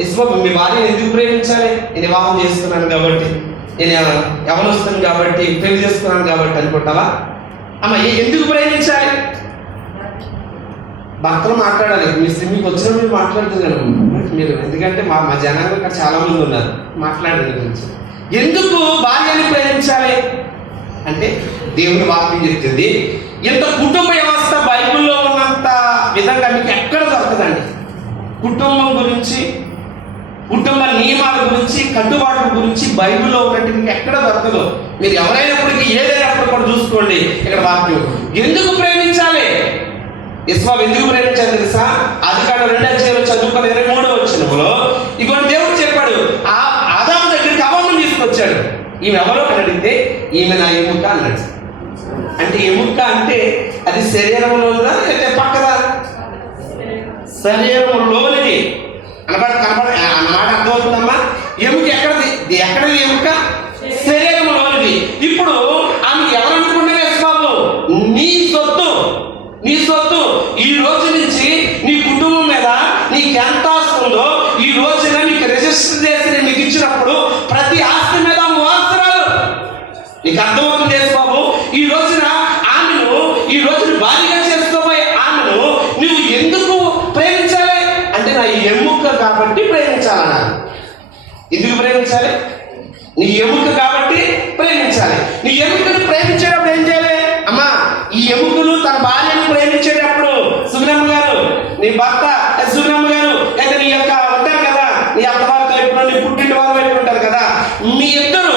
యేసుబాబు మీ భార్యను ఎందుకు ప్రేమించాలి? నేను వివాహం చేసుకున్నాను కాబట్టి, నేను యవనొస్తాను కాబట్టి, పెళ్లి చేసుకున్నాను కాబట్టి అనుకుంటావా? అమ్మ ఎందుకు ప్రేమించాలి? భర్తలు మాట్లాడాలి. మీకు వచ్చిన మీరు మాట్లాడుతున్నాను మీరు, ఎందుకంటే మా జనాలు ఇక్కడ చాలా మంది ఉన్నారు. మాట్లాడండి గురించి. ఎందుకు భార్యని ప్రేమించాలి అంటే దేవుని వాక్యం చెప్తుంది, ఇంత కుటుంబ వ్యవస్థ బైబిల్లో ఉన్నంత విధంగా మీకు ఎక్కడ దొరకదండి. కుటుంబం గురించి, కుటుంబ నియమాల గురించి, కట్టుబాట్ల గురించి బైబిల్లో ఉన్నట్టు మీకు ఎక్కడ దొరకదు. మీరు ఎవరైనప్పటికీ ఏదైనప్పుడు కూడా చూసుకోండి. ఇక్కడ వాక్యం ఎందుకు ప్రేమించాలి, యేసుబాబు ఎందుకు ప్రేమించాలి తెలుసా? ఆదికాండం 2వ అధ్యాయంలో చదువుకున్న 23వ వచనంలో ఇగోండి దేవుడు చెప్పాడు, ఆ ఆదాము దగ్గరికి అవ్వను తీసుకొచ్చాడు. ఈమె ఎవరో అని అడిగితే ఈమె నా ఎముక అన్నాడు. అంటే ఎముక అంటే అది శరీరంలో ఉందా లేకపోతే పక్కదా? శరీరంలోనిది అన్నమాట అర్థమవుతుందమ్మా. ఎముక ఎక్కడది ఎముక? శరీరంలోనిది. ఇప్పుడు ఆమె ఎవరనుకున్నావు యేసుబాబు? నీ సొత్తు. ఈ రోజు నుంచి నీ కుటుంబం మీద నీకు ఎంత ఆస్తి ఉందో ఈ రోజున నీకు రిజిస్టర్ చేసి నీకు ఇచ్చినప్పుడు ప్రతి ఆస్తి మీద మోసరాలు. నీకు అర్థమవుతుంది యేసుబాబు? ఈ రోజున ఆమెను, ఈ రోజున భారీగా చేసుకోబోయే ఆమెను నువ్వు ఎందుకు ప్రేమించాలి అంటే నా ఎముక కాబట్టి ప్రేమించాలన్నా. ఎందుకు ప్రేమించాలి? నీ ఎముక కాబట్టి ప్రేమించాలి. నీ ఎముకను ప్రేమించేటప్పుడు ఏం చేయాలి అమ్మా? ఈ ఎముకలు తన భార్యను ప్రేమించేటప్పుడు సుగుణమ్మ గారు, నీ భర్త సుగుణమ్మ గారు, అయితే నీ యొక్క ఉంటారు కదా, నీ అత్తవారి వైపు, నీ పుట్టింటి వారి వైపు ఉంటారు కదా, మీ ఇద్దరు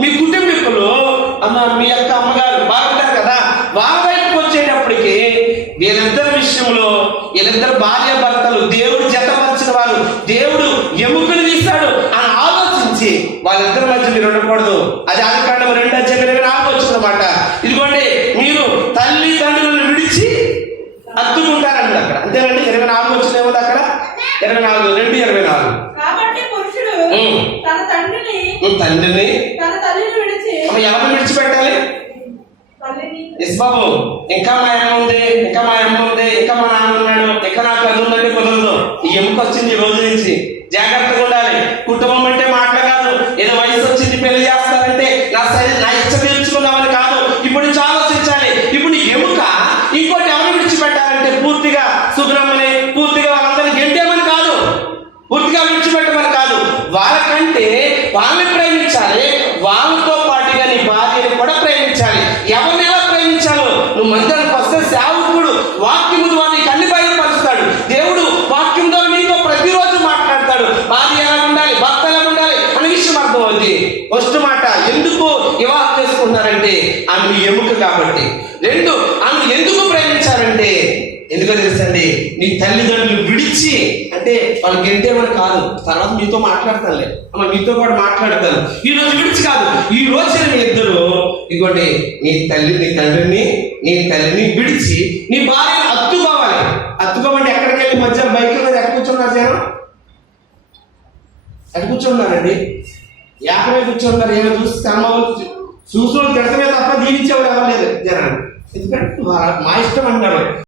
మీ కుటుంబీకులు అమ్మ, మీ యొక్క అమ్మగారు బాగుంటారు కదా, వారి వైపుకి వచ్చేటప్పటికి వీళ్ళిద్దరి విషయంలో, వీళ్ళిద్దరు భార్య భర్తలు దేవుడు జతపరిచిన వారు, దేవుడు ఎముకలు తీశాడు అని ఆలోచించి వాళ్ళిద్దరి మధ్య మీరు ఉండకూడదు. అది ఆదికాండం 2వ అధ్యాయం 24వ వచనమాట. ఇదిగోండి, మీరు తల్లిదండ్రులను విడిచి అత్తుకుంటారండి అక్కడ. అంతేనండి. 24 వచ్చిన ఏముంది అక్కడ? 24 2:24. తండ్రిని ఎవరిని విడిచిపెట్టాలి? యేసుబాబు ఇంకా మా అమ్మ ఉంది, ఇంకా మా అమ్మ ఉంది, ఇంకా మా నాన్న ఉన్నాడు, ఇంకా నాకు అది ఉందంటే కుదరదు. ఈ ఎముక వచ్చింది ఈ రోజు నుంచి. జాగ్రత్తగా ఉండాలి. కుటుంబం అంటే మాటలు కాదు. ఏదో వయసు వచ్చింది పెళ్లి చేస్తారంటే నా ఇచ్చ తీర్చుకున్నామని కాదు. ఇప్పుడు నుంచి ఆలోచించాలి. ఇప్పుడు నీ ఎముక ఇంకోటి ఎవరు విడిచిపెట్టాలంటే పూర్తిగా సుబ్రహ్మణ్య, పూర్తిగా వాళ్ళందరినీ గెంటేమని కాదు, పూర్తిగా విడిచిపెట్టమని కాదు. వాళ్ళకంటే వాళ్ళని ప్రేమించాలి. వాళ్ళతో పాటుగా నీ భార్యని కూడా ప్రేమించాలి. ఎవరిని ఎలా ప్రేమించాలో నువ్వు మందిరానికి వస్తే సేవకుడు వాక్యము ద్వారా నీకు అన్ని బయలుపరుస్తాడు. దేవుడు వాక్యం ద్వారా నీతో ప్రతిరోజు మాట్లాడతాడు. భార్య ఎలా ఉండాలి, భర్త ఎలా ఉండాలి అనే విషయం అర్థమవుతుంది. ఫస్ట్ మాట, ఎందుకు వివాహం చేసుకుంటున్నారంటే ఆమె ఎముక కాబట్టి. 2, ఆమె ఎందుకు ప్రేమించారంటే ఎందుకో తెలుసండి, నీ తల్లిదండ్రులు విడిచి, అంటే వాళ్ళు గెంటేమని కాదు, తర్వాత మీతో మాట్లాడతానులే అమ్మ, మీతో కూడా మాట్లాడతాను. ఈ రోజు విడిచి కాదు, ఈ రోజు మీ ఇద్దరు ఇదిగోండి నీ తల్లిని విడిచి నీ భార్యను అత్తుకోవాలి. అత్తుకోమంటే ఎక్కడికి వెళ్ళి మధ్య బైక్ మీద ఎక్కడ కూర్చున్నారు జనం? ఎక్కడ కూర్చున్నారండి? యాభై కూర్చున్నారు. ఏమో చూసి అమ్మ చూసుకుని తిడతమే తప్ప దీవించేవాడు ఎవరు లేదు జనాన్ని. ఎందుకంటే మా ఇష్టం అంటారు.